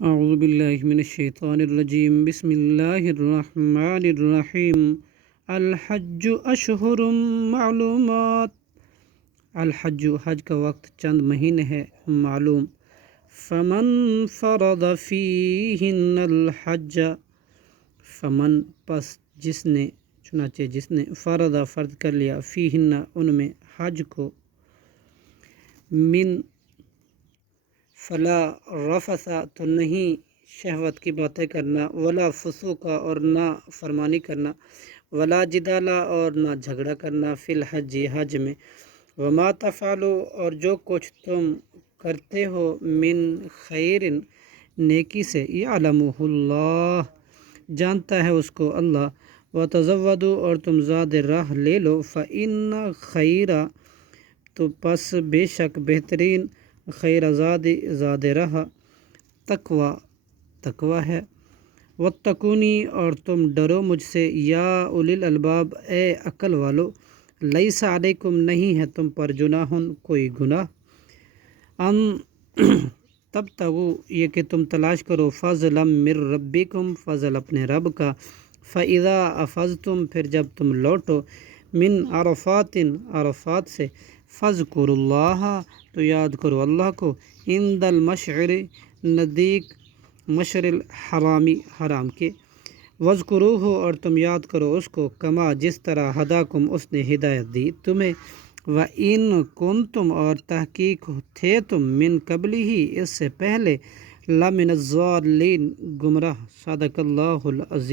اعوذ باللہ من الشیطان الرجیم بسم اللہ الرحمن الرحیم الحج اشہر معلومات۔ الحج حج کا وقت چند مہینے ہے معلوم۔ فمن فرض فیہن الحج، فمن پس جس نے، چنانچہ جس نے، فرض کر لیا، فیہن ان میں، حج کو، من فلا رفث تو نہیں شہوت کی باتیں کرنا، ولا فسوق اور نہ فرمانی کرنا، ولا جدال اور نہ جھگڑا کرنا، فی الحج حج میں، وما تفعلوا اور جو کچھ تم کرتے ہو، من خیر نیکی سے، یعلمہ اللہ جانتا ہے اس کو اللہ، وتزودوا اور تم زاد راہ لے لو، فإن خیر تو پس بے شک بہترین، خیر زاد راہ، تقوی ہے، واتقونی اور تم ڈرو مجھ سے، یا اولی الالباب اے عقل والو، لیس علیکم نہیں ہے تم پر، جناح کوئی گناہ، ان تبتغوا یہ کہ تم تلاش کرو، فضلا من ربکم فضل اپنے رب کا، فاذا افضتم پھر جب تم لوٹو، من عرفات سے، فاذکروا اللہ تو یاد کرو اللہ کو، عند المشعر نزدیک مشعر الحرامی حرام کے، واذکروہ اور تم یاد کرو اس کو، کما جس طرح ہداکم اس نے ہدایت دی تمہیں، وَإِن كُنتم اور تحقیق تھے تم، من قبلہ اس سے پہلے، لَمِنَ الضَّالِّينَ گمراہ، صدق اللہ العظیم۔